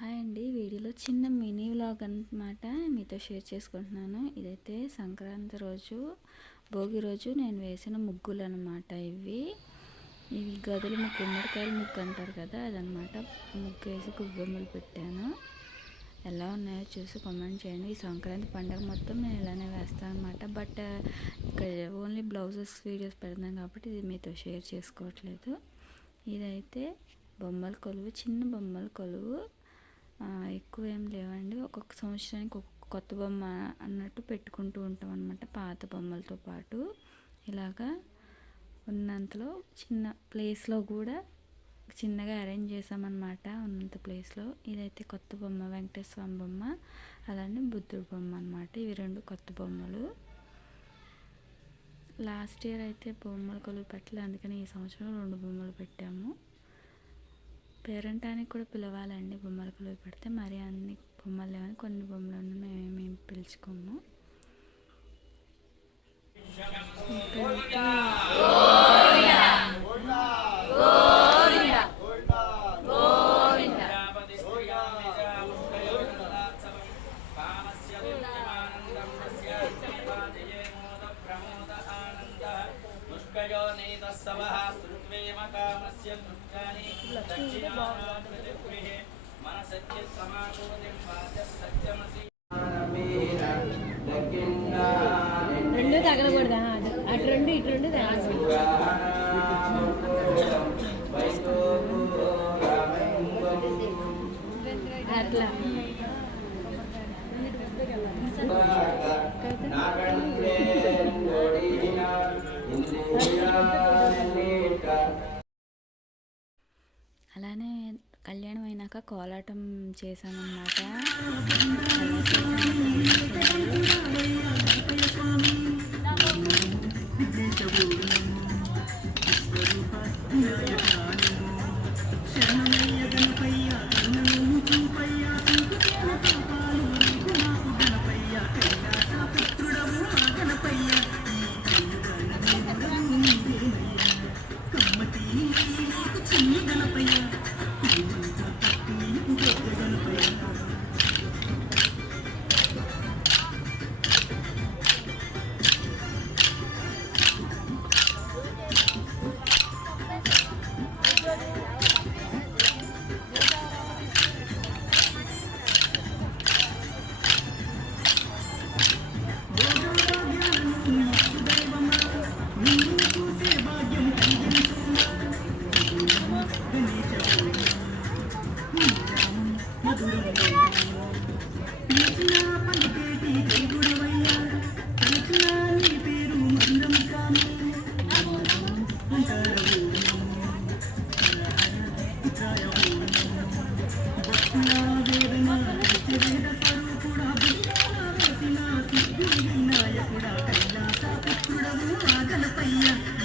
Hi అండి. వీడియోలో చిన్న మినీ వ్లాగ్ అనమాట మీతో షేర్ చేసుకుంటున్నాను. ఇదైతే సంక్రాంతి రోజు భోగి రోజు నేను వేసిన ముగ్గులు అనమాట ఇవి. ఇవి గదులు ముగ్గు గుమ్మడికాయలు ముగ్గు అంటారు కదా అదనమాట ముగ్గు వేసి గుబ్బొమ్మలు పెట్టాను. ఎలా ఉన్నాయో చూసి కామెంట్ చేయండి. ఈ సంక్రాంతి పండుగ మొత్తం నేను ఇలానే వేస్తాను అనమాట బట్ uh, ఇక్కడ ఓన్లీ బ్లౌజెస్ వీడియోస్ పెడతాను కాబట్టి ఇది మీతో షేర్ చేసుకోవట్లేదు. ఇదైతే బొమ్మల కొలువు చిన్న బొమ్మల కొలువు. ఎక్కువ ఏం లేవండి. ఒక్కొక్క సంవత్సరానికి ఒక్కొక్క కొత్త బొమ్మ అన్నట్టు పెట్టుకుంటూ ఉంటాం అనమాట పాత బొమ్మలతో పాటు. ఇలాగా ఉన్నంతలో చిన్న ప్లేస్లో కూడా చిన్నగా అరేంజ్ చేసామన్నమాట ఉన్నంత ప్లేస్లో. ఇదైతే కొత్త బొమ్మ వెంకటేశ్వర స్వామి బొమ్మ అలానే బుద్ధుడు బొమ్మ అనమాట ఇవి రెండు కొత్త బొమ్మలు. లాస్ట్ ఇయర్ అయితే బొమ్మల కొలువు పెట్టలేదు అందుకని ఈ సంవత్సరం రెండు బొమ్మలు పెట్టాము. పేరెంటానికి కూడా పిలవాలండి. బొమ్మల కొలువు పెడితే మరి అన్ని బొమ్మలు లేవని కొన్ని బొమ్మలను మేమేమి పిలుచుకోము. రెండు తగలకూడదా? అటు రెండు ఇటు రెండు అట్లా. అలానే కళ్యాణం అయినాక కోలాటం చేశామన్నమాట Thank you. for you.